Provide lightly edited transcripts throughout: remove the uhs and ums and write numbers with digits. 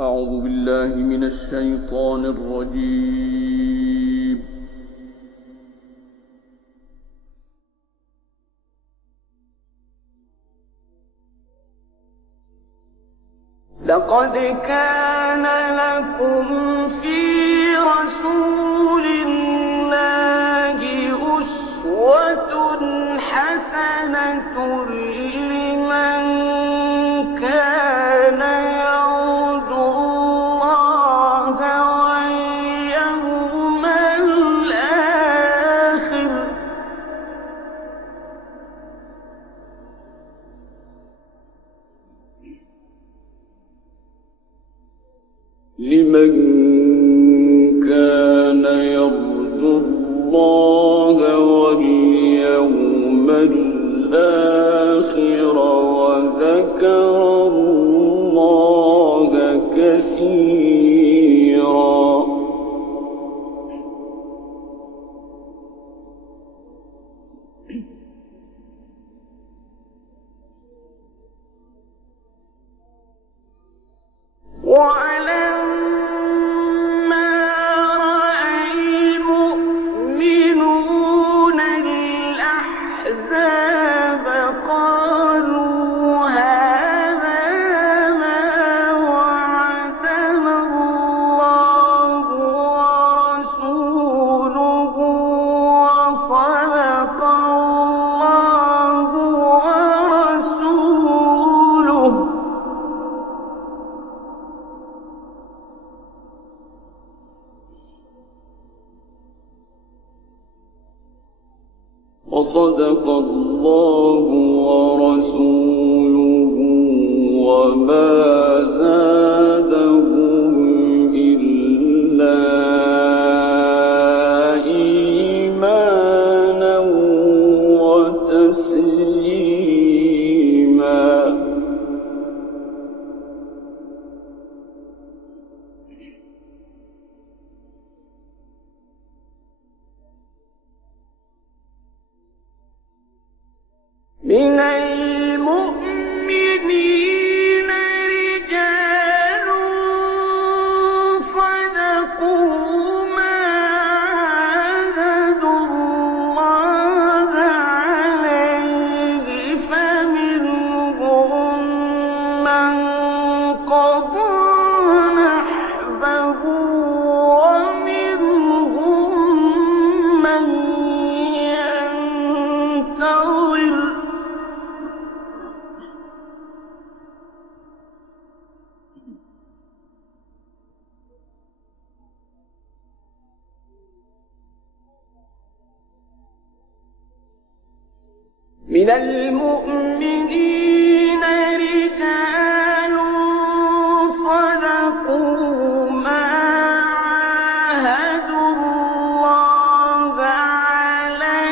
أعوذ بالله من الشيطان الرجيم. لقد كان لكم في رسول الله أسوة حسنة لمن كان يرجو الله واليوم الآخر وذكر الله كثيرا. ولما رأى المؤمنون الأحزاب قالوا هذا ما وعدنا الله ورسوله وصدق الله ورسوله وما زادهم إلا إيمانا وتسليما. من المؤمنين رجال صدقوا ما عاهدوا الله عليه فمنهم من قضى نحبه ومنهم من ينتظر من المؤمنين رجال صدقوا ما عاهدوا الله عليه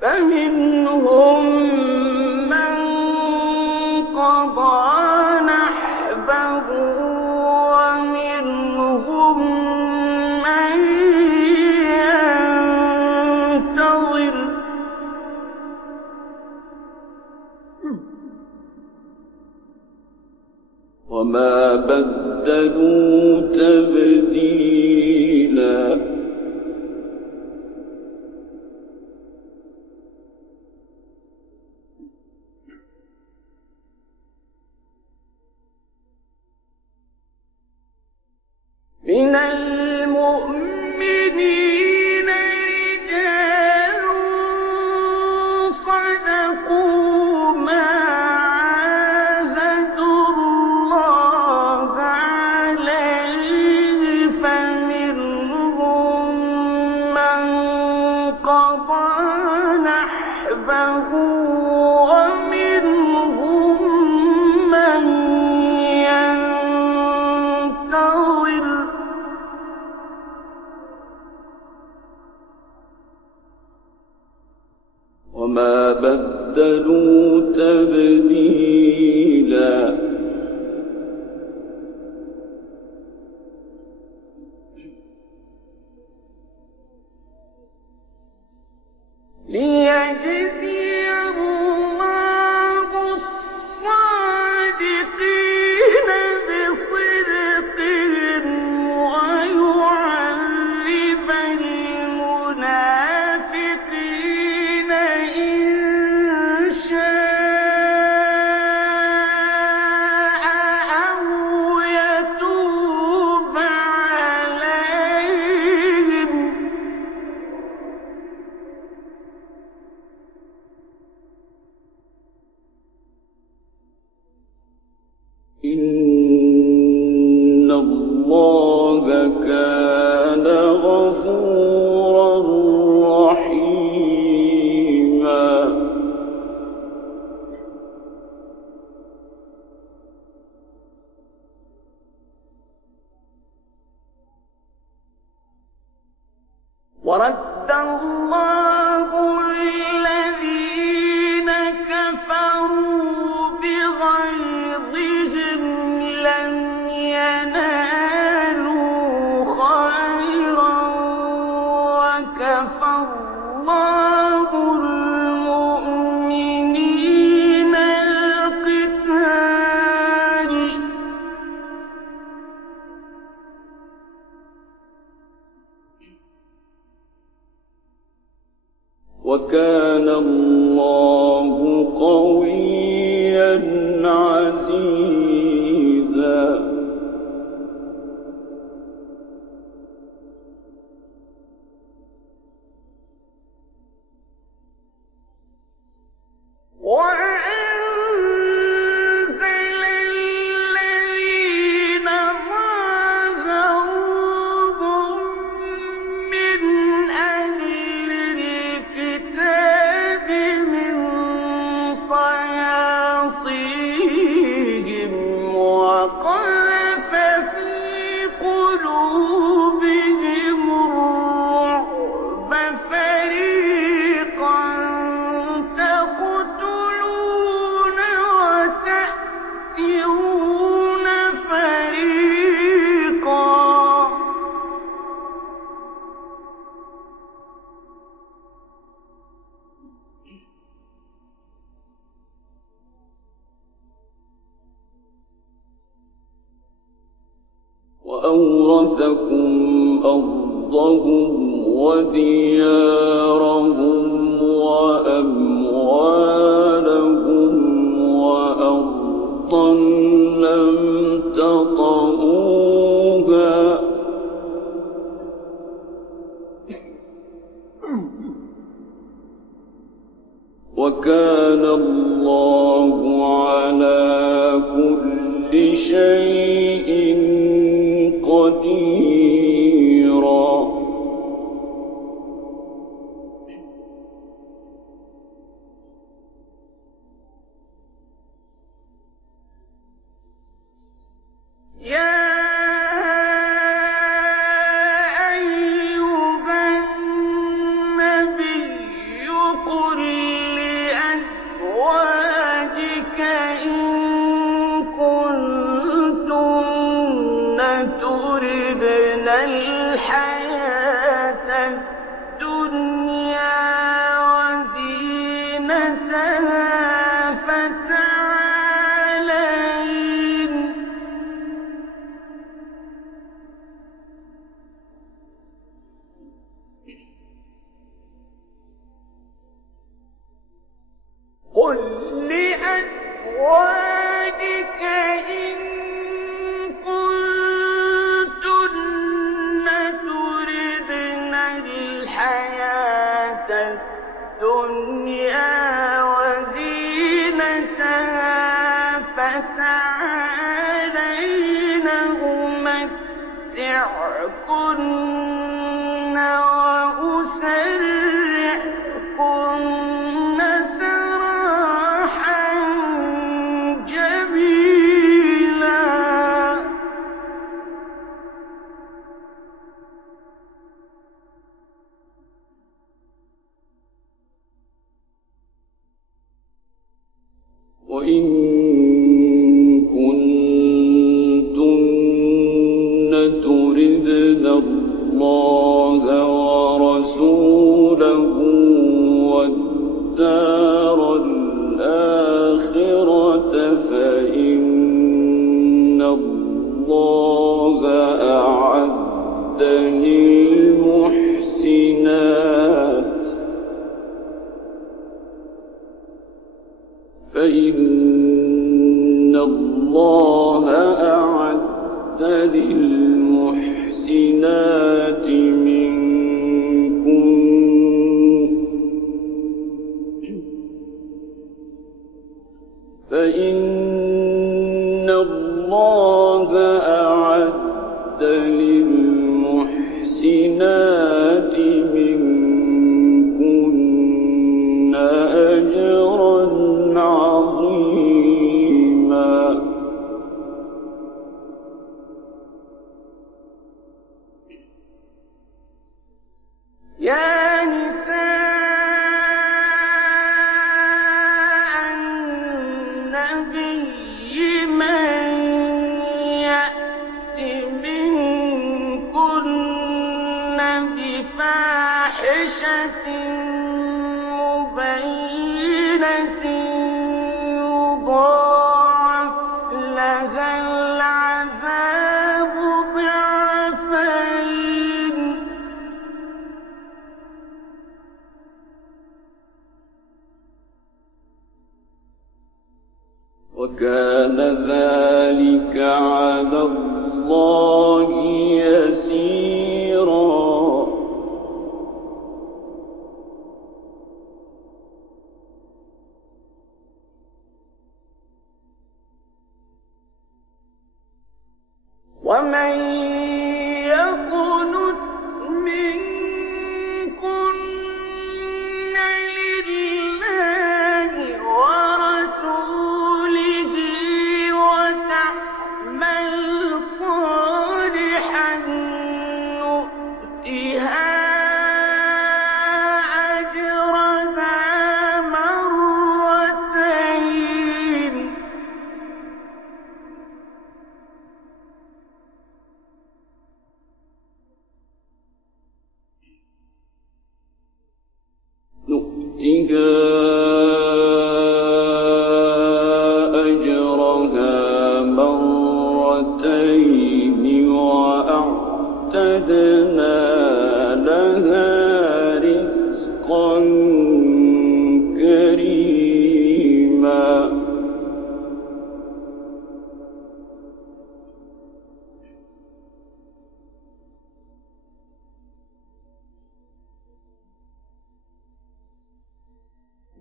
فمنهم من قضى نحبه ومنهم من ينتظر وما بدلوا تبديلا. من المؤمنين رجال صدقوا ما عاهدوا الله عليه فمنهم من قضى نحبه ومنهم من ينتظر وما بدلوا تبديلا. ليجزي الله الصادقين بصدقهم ويعذب المنافقين إن شاء أو يتوب عليهم إن الله كان غفورا رحيما ورد الله الذين كفروا بغيظهم لم ينالوا خيرا وكفى الله المؤمنين القتال وكان الله قويا عزيزا وأنزل الذين ظاهروهم من أهل الكتاب من صياصيهم وقذف في قلوبهم الرعب فريقا تقتلون وتأسرون فريقا وأورثكم أرضهم وديارهم وأموالهم وأرضا لم تطئوها وكان الله على كل شيء قديرا يا أيها النبي قل لأزواجك إن كنتن تردن الحياة الدنيا وزينتها فتعالين قل لأزواجك إن كنتن تردن الحياة الدنيا وزينتها فتعالين أمتعكن وأسرحكن سراحا جميلا وإن كنتن تردن الله ورسوله والدار الآخرة فإن الله أعد للمحسنات فإن الله أعد للمحسنات منكن أجرا عظيما. يا نساء النبي من يأت منكن بفاحشة مبينة يضاعف لها العذاب ضعفين وكان ذلك على الله يسيرا. ومن يقنت منكن لله ورسوله وتعمل صالحا نؤتها أجرها مرتين وأعتدنا لها رزقا كريما.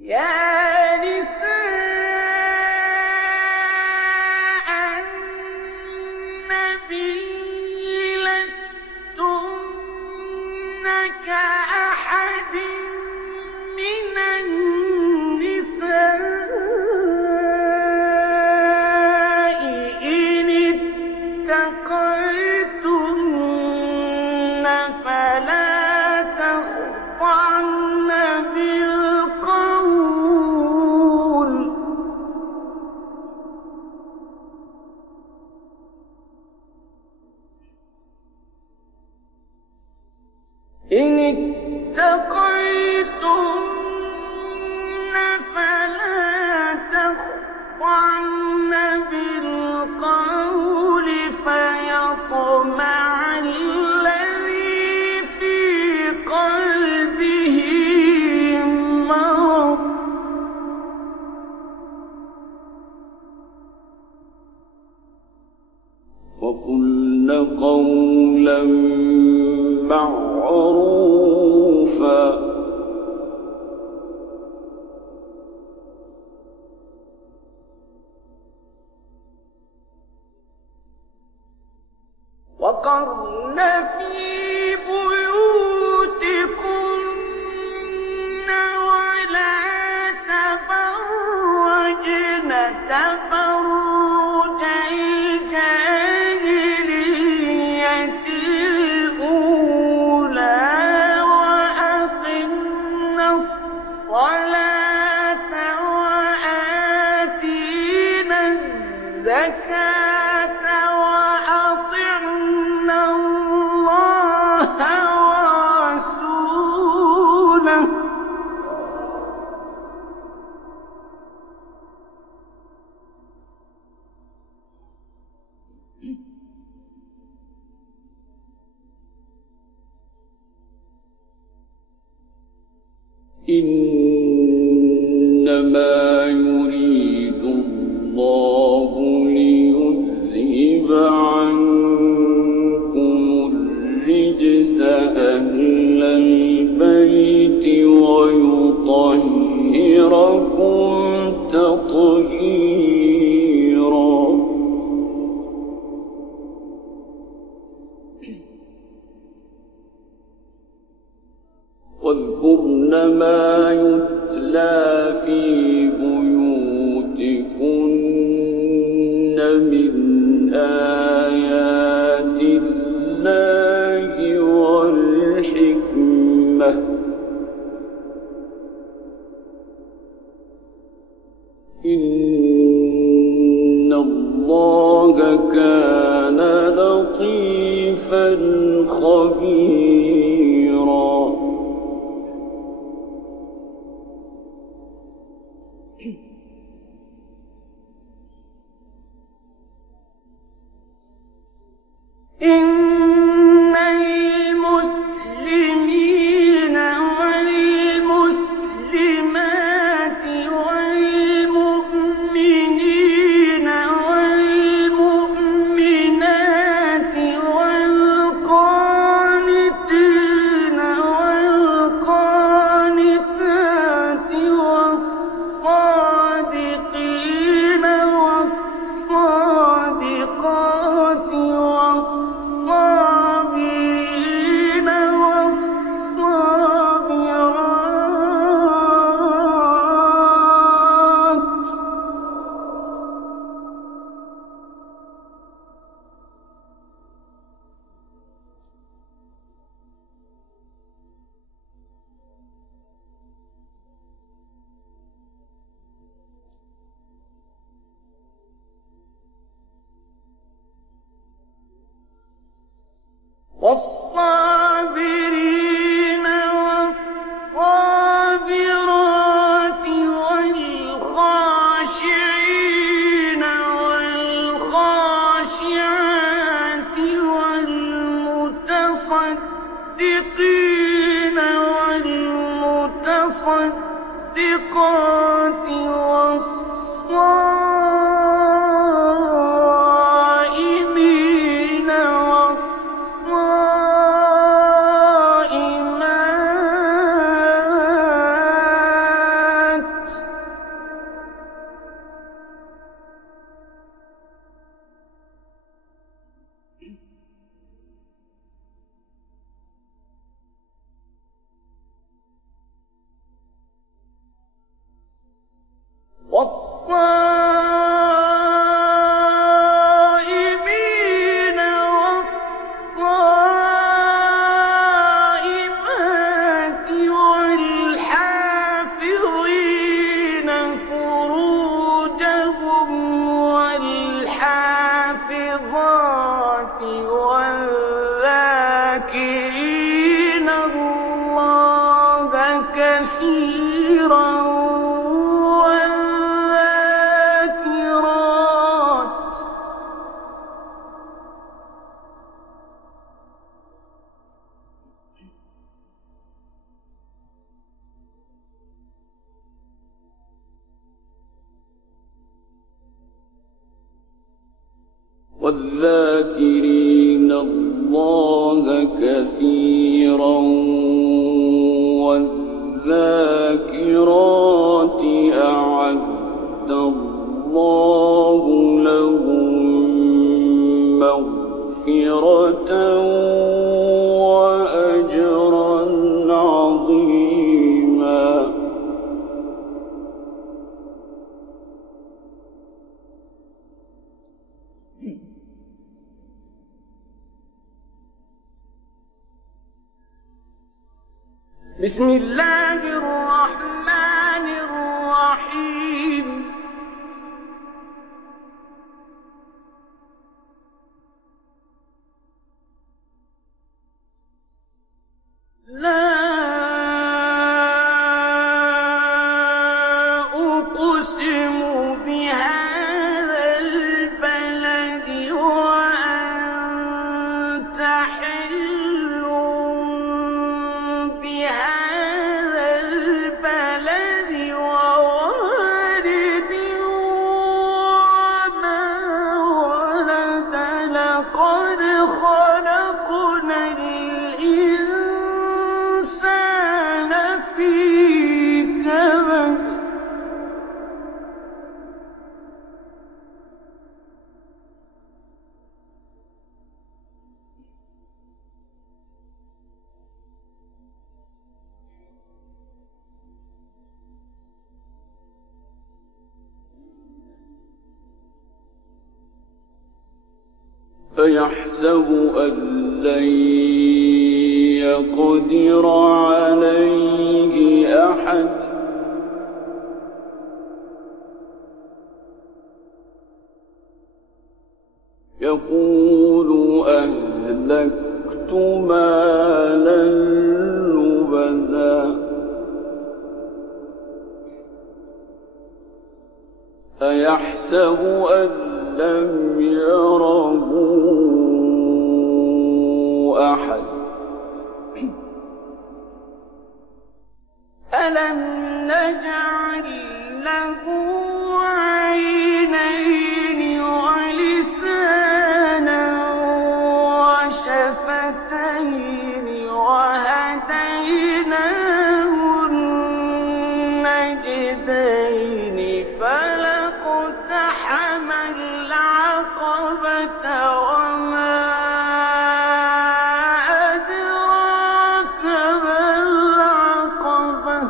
يا نساء النبي لستن كأحد من النساء إن اتقيتن فلا تخضعن بالقول إن اتقيتن فلا تخضعن بالقول فيطمع الذي في قلبه مرض وقلن قولا معروفا إنما يريد الله ليذهب عنكم الرجس أهل البيت ويطهركم تطهيرا. واذكرن ما يتلى في بيوتكن من آيات الله والحكمة إن الله كان لطيفا خبيرا. إن المسلمين والمسلمات والمؤمنين والمؤمنات والقانتين والقانتات والصادقين والصادقات والصابرين والصابرات والصابرين والصابرات والخاشعين والخاشعات والمتصدقين والمتصدقات والصائمين والصائمات والصائمين والصائمات والحافظين فروجهم والحافظات والذاكرين الله كثيرا والذاكرات والذاكرين الله كثيرا والذاكرات أعد الله لهم مغفرة وأجرا عظيما. بسم الله الرحمن الرحيم. لا أقسم بهذا البلد وأنت حل بهذا البلد في كبد أيحسب أن لن يقدر عليه أحد يقول أهلكت مالا لبدا أيحسب أن لم يره أحد ألم نجعل له عينين ولسانا وشفتين وهديناه النجدين فلاقتحم العقبة وما أدراك ما العقبة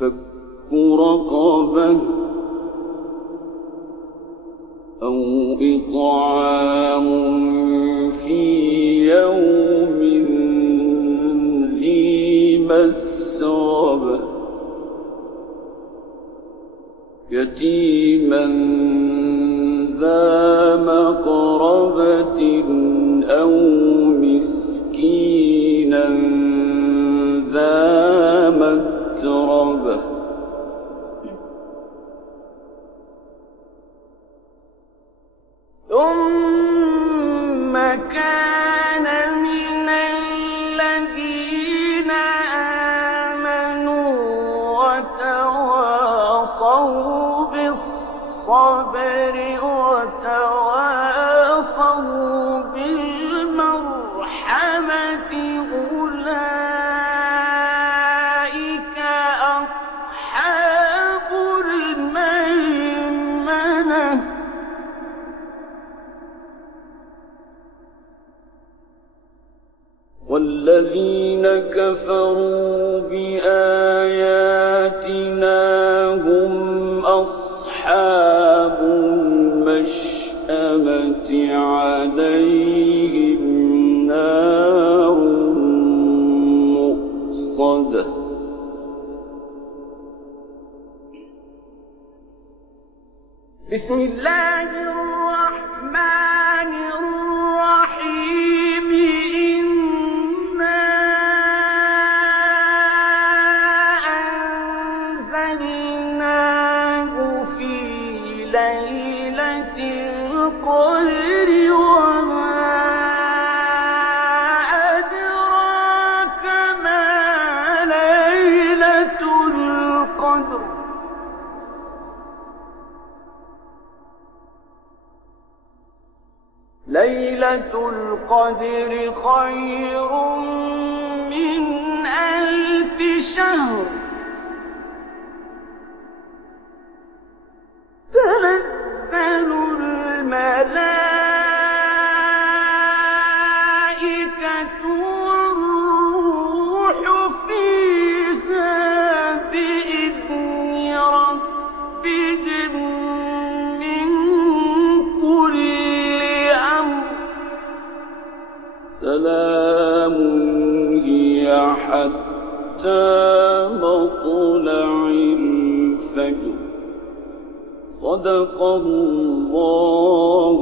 فك رقبة أو إطعام في يوم ذي مسغبة يتيما ذا مقربة أو مسكينا ذا متربة ثم كان من الذين آمنوا وتواصوا بالصبر وتواصوا بالمرحمة أولئك أصحاب الميمنة والذين كفروا بآياتنا هم أصحاب المشأمة عليهم نار مؤصدة بسم الله الرحمن الرحيم إنا أنزلناه في ليلة القدر وما أدراك ما ليلة القدر ليلة القدر خير من 1000 شهر تنزل الملائكة والروح فيها بإذن ربهم من كل أمر سلام هي حتى مطلع الفجر صدق الله